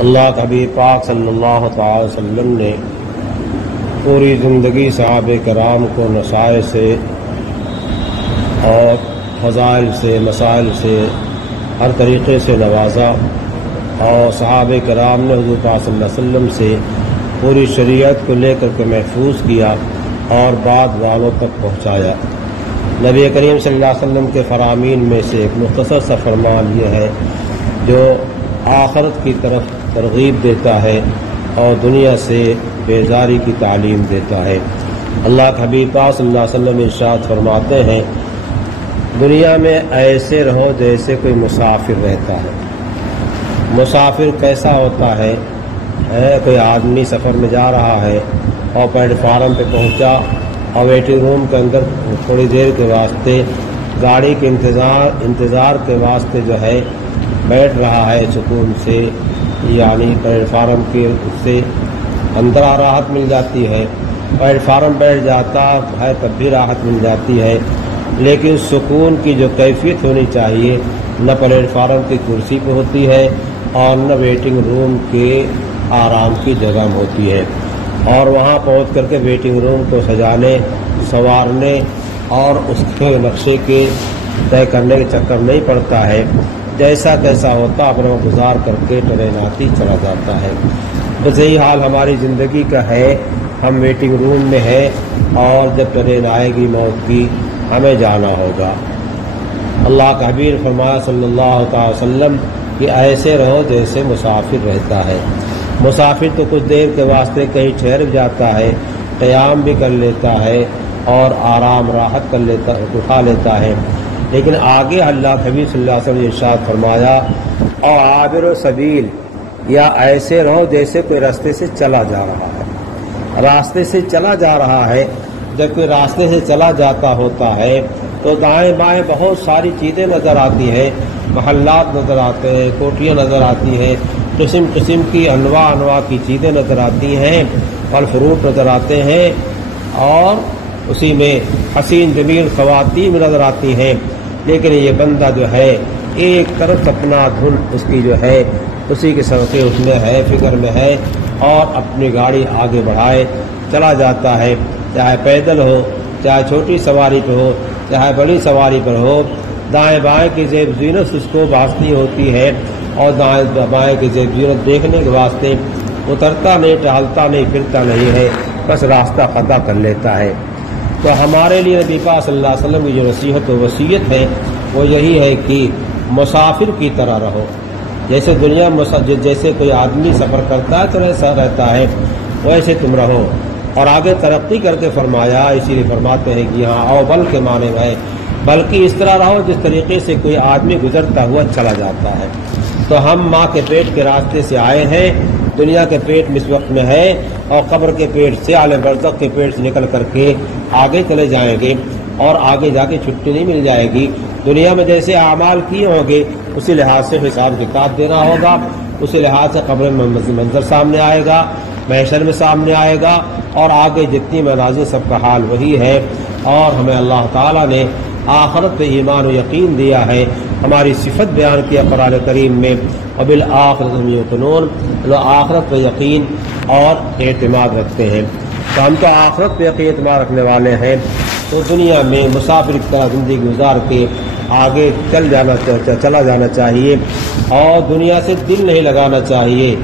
اللہ کے حبیب پاک صلی اللہ تعالی وسلم نے پوری زندگی صحابہ کرام کو نصائح سے اور فضائل سے مسائل سے ہر طریقے سے نوازا، اور صحابہ کرام نے حضور پاک صلی اللہ علیہ وسلم سے پوری شریعت کو لے کر کے محفوظ کیا اور بعد والوں تک پہنچایا۔ نبی کریم صلی اللہ علیہ وسلم کے فرامین میں سے ایک مختصر سا فرمان یہ ہے جو آخرت کی طرف ترغیب دیتا ہے اور دنیا سے بیزاری کی تعلیم دیتا ہے۔ اللہ کے حبیب پاک صلی اللہ علیہ وسلم ارشاد فرماتے ہیں، دنیا میں ایسے رہو جیسے کوئی مسافر رہتا ہے۔ مسافر کیسا ہوتا ہے؟ کوئی آدمی سفر میں جا رہا ہے اور پلیٹ فارم پہ پہنچا اور ویٹنگ روم کے اندر تھوڑی دیر کے واسطے گاڑی کے انتظار کے واسطے جو ہے بیٹھ رہا ہے سکون سے، یعنی پلیٹ فارم کے اس سے اندر راحت مل جاتی ہے، پلیٹ فارم بیٹھ جاتا ہے تب بھی راحت مل جاتی ہے، لیکن سکون کی جو کیفیت ہونی چاہیے نہ پلیٹ فارم کی کرسی پہ ہوتی ہے اور نہ ویٹنگ روم کے آرام کی جگہ میں ہوتی ہے۔ اور وہاں پہنچ کر کے ویٹنگ روم کو سجانے سنوارنے اور اس کے نقشے کے طے کرنے کے چکر نہیں پڑتا ہے، جیسا کیسا ہوتا اپنا گزار کر کے ٹرین آتی چلا جاتا ہے۔ بس یہی حال ہماری زندگی کا ہے، ہم ویٹنگ روم میں ہیں اور جب ٹرین آئے گی موت کی ہمیں جانا ہوگا۔ اللہ کا حبیب فرمایا صلی اللہ تعالی وسلم کہ ایسے رہو جیسے مسافر رہتا ہے۔ مسافر تو کچھ دیر کے واسطے کہیں ٹھہر جاتا ہے، قیام بھی کر لیتا ہے اور آرام راحت کر لیتا اٹھا لیتا ہے، لیکن آگے اللہ کے حبیب صلی اللہ علیہ وسلم نے ارشاد فرمایا اور عابر السبیل، یا ایسے رہو جیسے کوئی راستے سے چلا جا رہا ہے۔ راستے سے چلا جا رہا ہے، جب کوئی راستے سے چلا جاتا ہوتا ہے تو دائیں بائیں بہت ساری چیزیں نظر آتی ہیں، محلات نظر آتے ہیں، کوٹیاں نظر آتی ہیں، قسم قسم کی انواع کی چیزیں نظر آتی ہیں، پھل فروٹ نظر آتے ہیں، اور اسی میں حسین جمیل خواتین نظر آتی ہیں، لیکن یہ بندہ جو ہے ایک طرف اپنا دھن اس کی جو ہے اسی کے سبقے اس میں ہے، فکر میں ہے، اور اپنی گاڑی آگے بڑھائے چلا جاتا ہے، چاہے پیدل ہو، چاہے چھوٹی سواری پہ ہو، چاہے بڑی سواری پر ہو۔ دائیں بائیں کی زیب زینت اس کو بھانستی ہوتی ہے اور دائیں بائیں کی زیب زینت دیکھنے کے واسطے اترتا نہیں، ٹہلتا نہیں، پھرتا نہیں ہے، بس راستہ قطع کر لیتا ہے۔ تو ہمارے لیے نبی پاک صلی اللہ علیہ وسلم کی جو نصیحت و وصیت ہے وہ یہی ہے کہ مسافر کی طرح رہو۔ جیسے دنیا جیسے کوئی آدمی سفر کرتا ہے تو ایسا رہتا ہے، ویسے تم رہو۔ اور آگے ترقی کر کے فرمایا، اسی لیے فرماتے ہیں کہ یہاں او بل کے معنی میں ہے، بلکہ اس طرح رہو جس طریقے سے کوئی آدمی گزرتا ہوا چلا جاتا ہے۔ تو ہم ماں کے پیٹ کے راستے سے آئے ہیں، دنیا کے پیٹ میں اس وقت میں ہے، اور قبر کے پیٹ سے عالم برزخ کے پیٹ سے نکل کر کے آگے چلے جائیں گے، اور آگے جا کے چھٹی نہیں مل جائے گی۔ دنیا میں جیسے اعمال کیے ہوں گے اسی لحاظ سے حساب کتاب دینا ہوگا، اسی لحاظ سے قبر میں منظر سامنے آئے گا، محشر میں سامنے آئے گا، اور آگے جتنی مناظر سب کا حال وہی ہے۔ اور ہمیں اللہ تعالیٰ نے آخرت پہ ایمان و یقین دیا ہے، ہماری صفت بیان کیا قرآن کریم میں، وبالآخرۃ هم یوقنون، لوگ آخرت پہ یقین اور اعتماد رکھتے ہیں۔ تو ہم تو آخرت پہ یقین اعتماد رکھنے والے ہیں، تو دنیا میں مسافر کی طرح زندگی گزار کے آگے چلا جانا چاہیے، اور دنیا سے دل نہیں لگانا چاہیے۔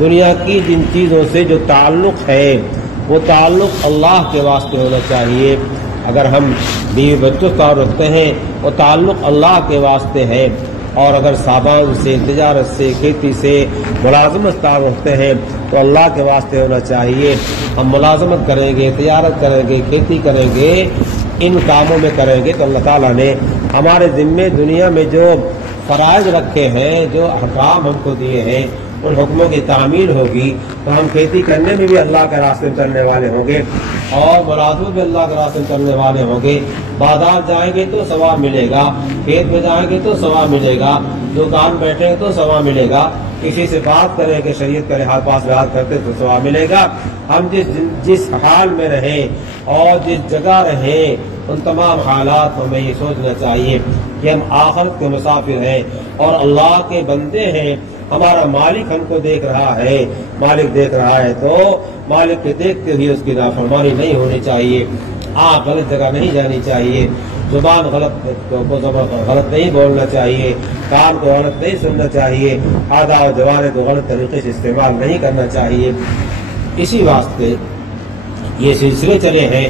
دنیا کی جن چیزوں سے جو تعلق ہے وہ تعلق اللہ کے واسطے ہونا چاہیے۔ اگر ہم بیوی بچوں کا رکھتے ہیں وہ تعلق اللہ کے واسطے ہے، اور اگر سامان سے، تجارت سے، کھیتی سے، ملازمت تعلق رکھتے ہیں تو اللہ کے واسطے ہونا چاہیے۔ ہم ملازمت کریں گے، تجارت کریں گے، کھیتی کریں گے، ان کاموں میں کریں گے تو اللہ تعالیٰ نے ہمارے ذمے دنیا میں جو فرائض رکھے ہیں، جو احکام ہم کو دیے ہیں، ان حکموں کی تعمیل ہوگی، تو ہم کھیتی کرنے میں بھی اللہ کے راستے میں چلنے والے ہوں گے، اور ملازمت بھی اللہ کے راستے میں چلنے والے ہوں گے۔ بازار جائیں گے تو ثواب ملے گا، کھیت میں جائیں گے تو ثواب ملے گا، دکان بیٹھیں گے تو ثواب ملے گا، کسی سے بات کریں کہ شریعت کا لحاظ پاس لحاظ کرتے تو ثواب ملے گا۔ ہم جس حال میں رہیں اور جس جگہ رہیں ان تمام حالات ہمیں یہ سوچنا چاہیے کہ ہم آخرت کے مسافر ہیں اور اللہ کے بندے ہیں، ہمارا مالک ہم کو دیکھ رہا ہے، مالک دیکھ رہا ہے تو مالک کے دیکھتے ہوئے اس کی نافرمانی نہیں ہونی چاہیے، آنکھ غلط جگہ نہیں جانی چاہیے، زبان غلط نہیں بولنا چاہیے، کان کو غلط نہیں سننا چاہیے، آدھا اور جوارے کو غلط طریقے سے استعمال نہیں کرنا چاہیے۔ اسی واسطے یہ سلسلے چلے ہیں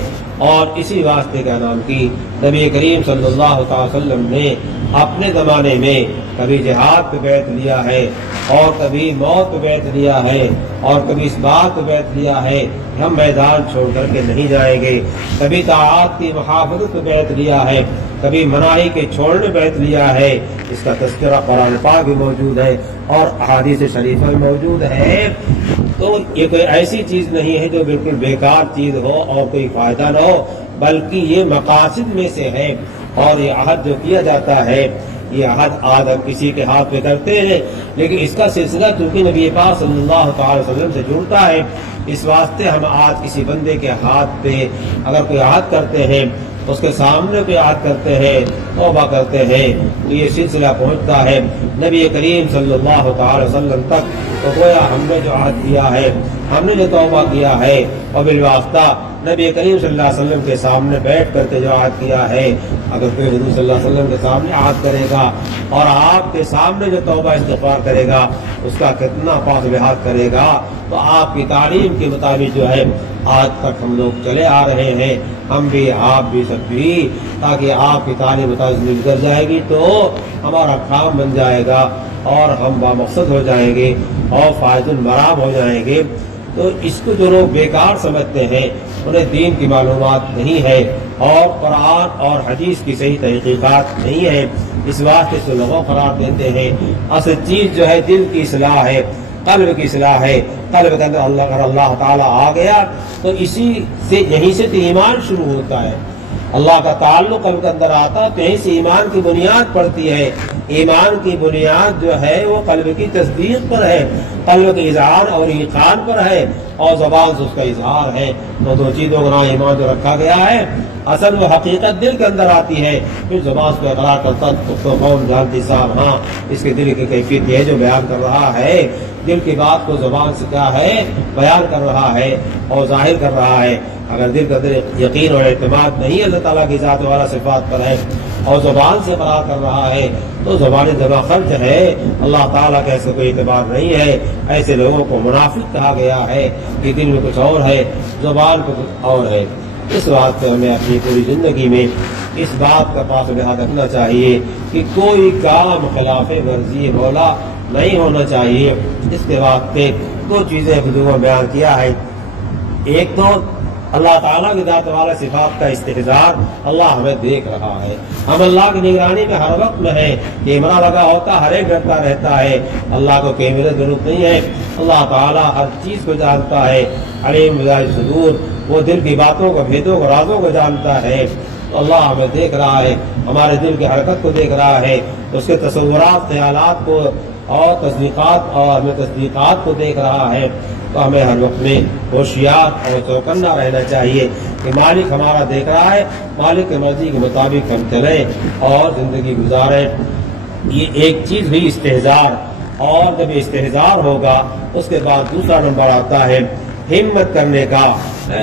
اور اسی واسطے کا نام کی نبی کریم صلی اللہ تعالی وسلم نے اپنے زمانے میں کبھی جہاد پہ بیعت لیا ہے اور کبھی موت پہ بیعت لیا ہے اور کبھی اس بات پہ بیعت لیا ہے کہ ہم میدان چھوڑ کر کے نہیں جائیں گے، کبھی طاعات کی محافظت پہ بیعت لیا ہے، کبھی مناہی کے چھوڑنے بیعت لیا ہے۔ اس کا تذکرہ قرآن پاک بھی موجود ہے اور احادیث شریفہ بھی موجود ہے۔ تو یہ کوئی ایسی چیز نہیں ہے جو بالکل بیکار چیز ہو اور کوئی فائدہ نہ ہو، بلکہ یہ مقاصد میں سے ہے۔ اور یہ عہد جو کیا جاتا ہے، یہ عہد آدم کسی کے ہاتھ پہ کرتے ہیں، لیکن اس کا سلسلہ چونکہ نبی پاک صلی اللہ تعالی وسلم سے جڑتا ہے، اس واسطے ہم آج کسی بندے کے ہاتھ پہ اگر کوئی عہد کرتے ہیں، اس کے سامنے کوئی عہد کرتے ہیں، توبہ کرتے ہیں، تو یہ سلسلہ پہنچتا ہے نبی کریم صلی اللہ تعالی وسلم تک۔ تو گویا ہم نے جو عہد کیا ہے، ہم نے جو توبہ کیا ہے، اور بالواسطہ نبی کریم صلی اللہ علیہ وسلم کے سامنے بیٹھ کر کے جو عہد کیا ہے، اگر کوئی حضور صلی اللہ علیہ وسلم کے سامنے عہد کرے گا اور آپ کے سامنے جو توبہ استغفار کرے گا، اس کا کتنا پاس لحاظ کرے گا، تو آپ کی تعلیم کے مطابق جو ہے آج تک ہم لوگ چلے آ رہے ہیں، ہم بھی آپ بھی سب بھی، تاکہ آپ کی تعلیم مطابق گزر جائے گی تو ہمارا کام بن جائے گا اور ہم بامقصد ہو جائیں گے اور فائز المرام ہو جائیں گے۔ تو اس کو جو لوگ بیکار سمجھتے ہیں، انہیں دین کی معلومات نہیں ہے اور قرآن اور حدیث کی صحیح تحقیقات نہیں ہے، اس واسطے سے لوگوں قرار دیتے ہیں۔ اصل چیز جو ہے دل کی اصلاح ہے، قلب کی اصلاح ہے۔ قلب کے اندر اللہ تعالیٰ آ گیا تو اسی سے یہیں سے تو ایمان شروع ہوتا ہے۔ اللہ کا تعلق قلب کے اندر آتا تو یہیں سے ایمان کی بنیاد پڑتی ہے۔ ایمان کی بنیاد جو ہے وہ قلب کی تصدیق پر ہے، قلب کے اذعان اور ایقان پر ہے، اور زبان سے اس کا اظہار ہے۔ تو دو چیزوں کا نام ایمان جو رکھا گیا ہے، اصل وہ حقیقت دل کے اندر آتی ہے، پھر زبان کو اقرار کرتا تو قوم جانتی صاحب ہاں اس کے دل کی کیفیت ہے جو بیان کر رہا ہے، دل کی بات کو زبان سے کیا ہے بیان کر رہا ہے اور ظاہر کر رہا ہے۔ اگر دل کا دل یقین اور اعتماد نہیں اللہ تعالیٰ کی ذات والا صفات پر ہے اور زبان سے قرار کر رہا ہے تو زبان دبا خرچ ہے، اللہ تعالیٰ کا ایسا کوئی اعتبار نہیں ہے۔ ایسے لوگوں کو منافق کہا گیا ہے کہ دل میں کچھ اور ہے، زبان پہ کچھ اور ہے۔ اس بات پہ ہمیں اپنی پوری زندگی میں اس بات کا پاس لحاظ رکھنا چاہیے کہ کوئی کام خلاف ورزی مولا نہیں ہونا چاہیے۔ اس کے واسطے دو چیزیں حضور بیان کیا ہے، ایک تو اللہ تعالیٰ کی ذات والا صفات کا استحضار، اللہ ہمیں دیکھ رہا ہے، ہم اللہ کی نگرانی میں ہر وقت میں ہے، کیمرہ لگا ہوتا ہر ایک ڈرتا رہتا ہے، اللہ کو کیمرے کی ضرورت نہیں ہے، اللہ تعالیٰ ہر چیز کو جانتا ہے، علیم بذات الصدور، وہ دل کی باتوں کو بھیدوں کو رازوں کو جانتا ہے۔ تو اللہ ہمیں دیکھ رہا ہے، ہمارے دل کی حرکت کو دیکھ رہا ہے، اس کے تصورات خیالات کو اور تصدیقات کو دیکھ رہا ہے۔ تو ہمیں ہر وقت میں ہوشیار اور چوکنا رہنا چاہیے کہ مالک ہمارا دیکھ رہا ہے، مالک کی مرضی کے مطابق ہم چلیں اور زندگی گزاریں۔ یہ ایک چیز بھی استحضار، اور جب استحضار ہوگا اس کے بعد دوسرا نمبر آتا ہے ہمت کرنے کا۔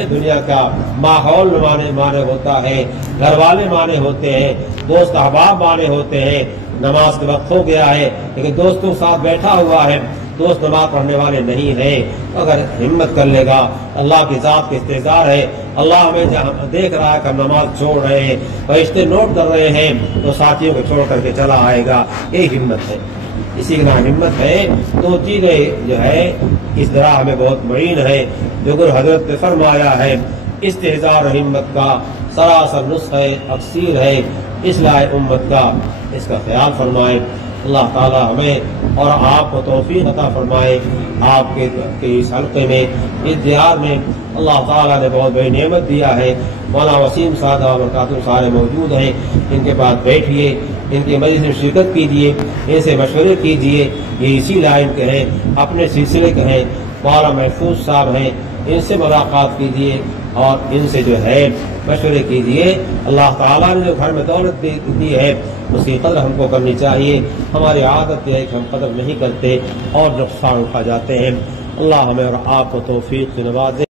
دنیا کا ماحول مانے ہوتا ہے، گھر والے مانے ہوتے ہیں، دوست احباب مانے ہوتے ہیں، نماز کے وقت ہو گیا ہے لیکن دوستوں کے ساتھ بیٹھا ہوا ہے، دوست نماز پڑھنے والے نہیں ہیں، اگر ہمت کر لے گا، اللہ کی ذات کا استحضار ہے، اللہ ہمیں دیکھ رہا ہے کہ ہم نماز چھوڑ رہے ہیں، فرشتے نوٹ کر رہے ہیں، تو ساتھیوں کو چھوڑ کر کے چلا آئے گا، یہ ہمت ہے، اسی کا نام ہمت ہے۔ تو چیزیں جو ہے اس طرح ہمیں بہت معین ہے، جو کہ حضرت نے فرمایا ہے استحضار ہمت کا سراسر نسخہ اکثیر ہے اصلاح امت کا، اس کا خیال فرمائے۔ اللہ تعالی ہمیں اور آپ کو توفیق عطا فرمائے۔ آپ کے اس حلقے میں، اس دیار میں اللہ تعالیٰ نے بہت بڑی نعمت دیا ہے۔ مولانا وسیم صاحب برکاتہ سارے موجود ہیں، ان کے پاس بیٹھیے، ان کے مجلس میں شرکت کیجیے، ان سے مشورے کیجیے، یہ اسی لائن کے ہیں، اپنے سلسلے کے ہیں، مولانا محفوظ صاحب ہیں، ان سے ملاقات کیجیے اور ان سے جو ہے مشورے کیجیے. اللہ تعالیٰ نے جو گھر میں دولت دی ہے اس کی قدر ہم کو کرنی چاہیے. ہماری عادت یہ ہے کہ ہم قدر نہیں کرتے اور نقصان اٹھا جاتے ہیں. اللہ ہمیں اور آپ کو توفیق سے نوازے.